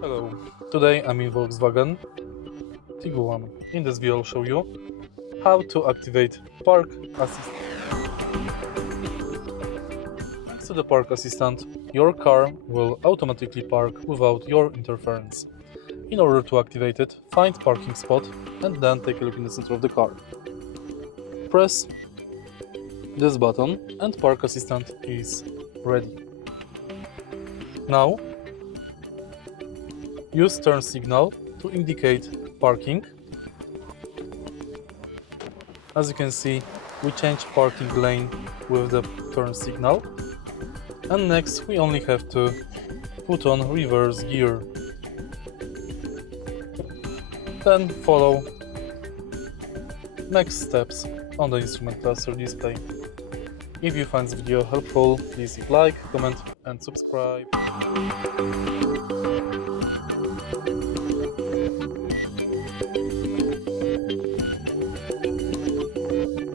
Hello, today I'm in Volkswagen Tiguan. In this video I'll show you how to activate Park Assistant. Thanks to the Park Assistant, your car will automatically park without your interference. In order to activate it, find parking spot and then take a look in the center of the car. Press this button and Park Assistant is ready. Now, use turn signal to indicate parking. As you can see, we change parking lane with the turn signal. And next we only have to put on reverse gear. Then follow next steps on the instrument cluster display. If you find this video helpful, please leave like, comment and subscribe.